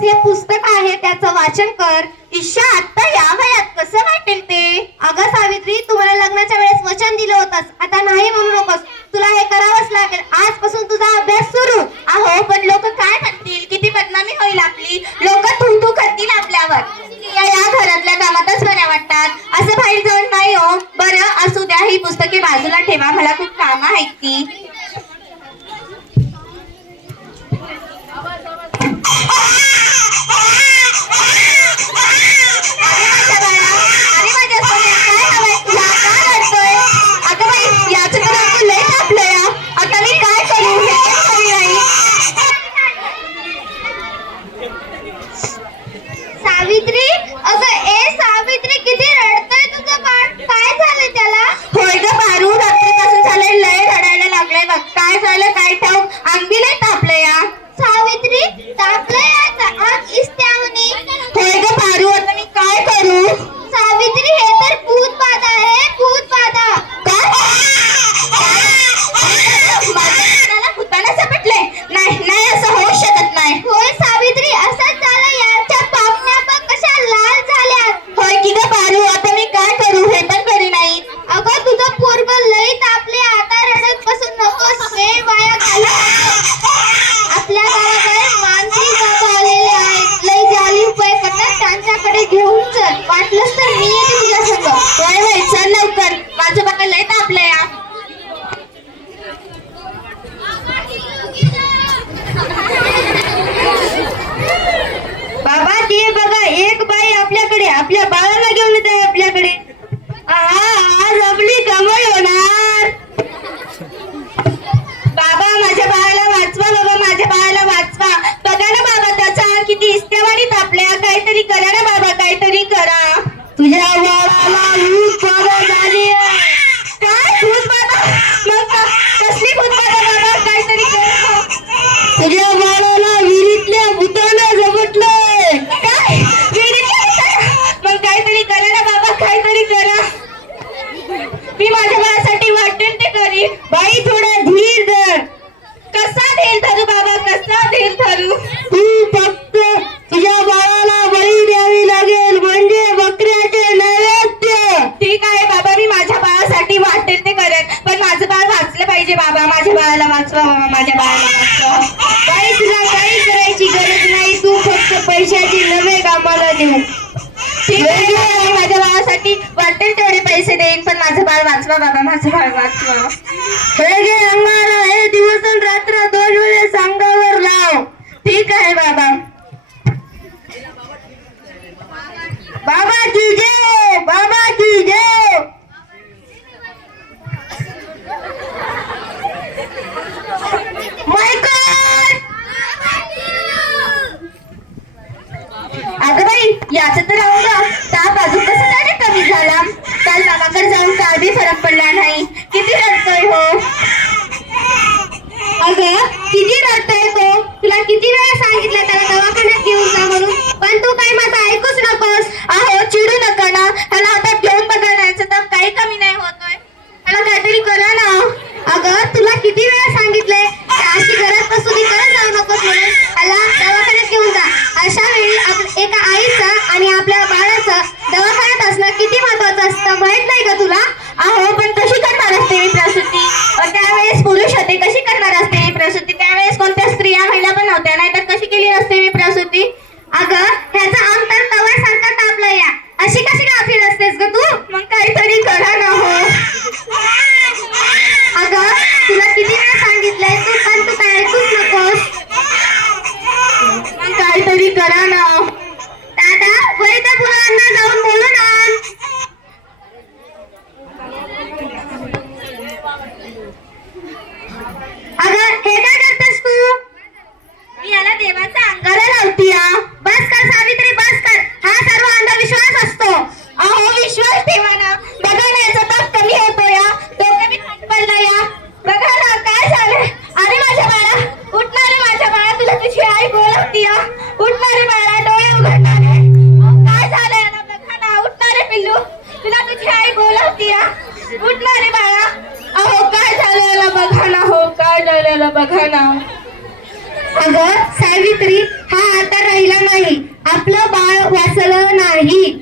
वेळेस हे पुस्तक आहे त्याचं वाचन कर. ईशा, आता या वयात कसं वाटेल ते? अगं सावित्री, तुम्हाला लग्नाच्या वेळेस वचन दिलं होतंस, आता नाही म्हणू नकोस. तुला हे करावंच लागेल. आजपासून तुझा अभ्यास सुरू. अहो, पण लोक काय म्हणतील? किती बदनामी होईल आपली. लोक थू थू करतील आपल्यावर. या घरातल्या कामातच बऱ्या वाटतात, असं बाहेर जाऊन नाही हो. बरं असू द्या, ही पुस्तके बाजूला ठेवा, मला खूप काम आहेत ती. सावित्री, अगं ए सावित्री, किती रडतंय तुझं बाळ? काय झालंय त्याला? होय ग पारू, रात्रीपासून झालंय, लय रडायला लागलंय बघ. काय झालं काय ठाऊक, अंगी लय तापलं या. सावित्री, तापलंय आज इस्त्यावनी. होय ग पारू, आता मी काय करू? सावित्री, हे तर भूत बाधा आहे, भूत बाधा. माझ्या भूताला झपटलंय. नाही नाही, असं होऊ शकत नाही. होय सावित्री, असंच झालं. याच्या पापण्या बघ कशा लाल झाल्या. होय की ग पारू, आता मी काय करू, हे पण करी नाही. अगं तुझं पोरगं लई तापले, आता रडत बसून नकोस. वेळ वाया घालू नको. आपल्या गावाकडे मानसिक बाबा आलेले आहेत, लई जाली उपाय करतात, त्यांच्याकडे घेऊन चल. वाटलंच तर मी येते तुझ्या संग. होय होय, चल लवकर, माझं बाबा लय तापलं या. बाबा, ती बघा, एक बाई आपल्याकडे आपल्या बाळाला घेऊन येत आहे आपल्याकडे. आज आपली कमाई होणार. बाबा, माझ्या बाळाला वाचवा, बाबा माझ्या बाळाला वाचवा. बघा ना बाबा, त्याचा किती इस्त्यावानी तापल्या. काहीतरी करा ना बाबा, काहीतरी करा. तुझ्या बाळाला भूत बाधा झाली आहे. काय भूत बाधा? मग कसली भूत बाधा बाबा, काहीतरी करा. तुझ्या बाळाला विहिरीतल्या भूतानं झपटलंय. काय विहिरीतल्या भूतानं? मग काहीतरी करा ना बाबा, काहीतरी करा. मी माझ्या बाळासाठी वाटेल ते करीन. बाई, थोडा धीर धर. कसा धीर धरू बाबा, कसा धीर धरू? तू फक्त तुझ्या बाळाला बळी द्यावी लागेल, म्हणजे बकऱ्याचे नैवेद्य. ठीक आहे बाबा, मी माझ्या बाळासाठी वाटेल ते करेन, पण माझं बाळ वाचलं पाहिजे बाबा. माझ्या बाळाला वाचवा बाबा, माझ्या बाळाला वाचवा. बाई, तुला काही करायची गरज नाही, तू फक्त पैशाची नवे कामाला देऊ. ठीक आहे, मी माझ्या बाळासाठी वाटेल तेवढे पैसे देईन, पण माझं बाळ वाचवा बाबा, माझं बाळ वाचवा. हे घे अंगाला, हे दिवस आणि रात्र 2 वेळेस अंगावर लाव. ठीक आहे बाबा. बाबा की जय, बाबा की जय. अगं बाई, याचं तर राहू ग. ताप अजून कसं त्याने कमी झाला? काल बाबाकडे जाऊन काल बी फरक पडला नाही. किती रडतोय हो. अगं, किती रडतोय तो? तुला किती वेळा सांगितलं त्याला दवाखान्यात घेऊन जा म्हणून, पण तू काही माझं ऐकूच नकोस. अहो, चिडू नका ना. त्याला हातात घेऊन बघा, त्याचं ताप काही कमी नाही होतोय. त्याला काहीतरी करा ना. अगं, तुला किती वेळा सांगितलंय अशी गरज नसुनी करत जाऊ नकोस म्हणून. त्याला दवाखान्यात घेऊन जा. अशा वेळी एका आईचं आणि आपल्या बाळाचं दवाखान्यात असणं किती महत्वाचं असतं, माहित नाही का तुला? अहो, पण कशी करणार असते मी प्रसूती? त्यावेळेस पुरुष होते, कशी करणार असते मी प्रसूती? त्यावेळेस कोणत्या स्त्रिया महिला पण नव्हत्या, नाहीतर कशी केली असते मी प्रसूती? अगं, ह्याचं अंग तर तव्यासारखं तापलं या. अशी कशी गाफील असतेस ग तू? मग काहीतरी करा ना हो. अगं, तुला किती वेळा सांगितलंय तू, पण तू काय ऐकूच नकोस. मग काहीतरी करा ना. दादा, वैद्य मुलांना जाऊन बोलून आण. अगं, हे काय करतेस तू? मी याला देवाचा अंगारा लावती. बस कर सावित्री, बस कर. हा सर्व अंधविश्वास असतो. अहो, विश्वास ठेवा ना. बघा ना, याचा ताप कमी होतो या. डोकं मी थंड पडला या. बघा ना काय झालंय. अरे माझ्या बाळा, उठणारे माझ्या बाळा, तुला तुझी आई बोलवती. उठणारे बाळा, डोळे उघडणारे. काय झालंय याला, बघा ना. उठणारे पिल्लू, तुला तुझी आई बोलवती. उठणारे बाळा. अहो, काय झालं याला, बघा ना. हो, काय झालं याला, बघा ना. अगं सावित्री, हा हा आता राहिला नाही. आपलं बाळ वाचलं नाही.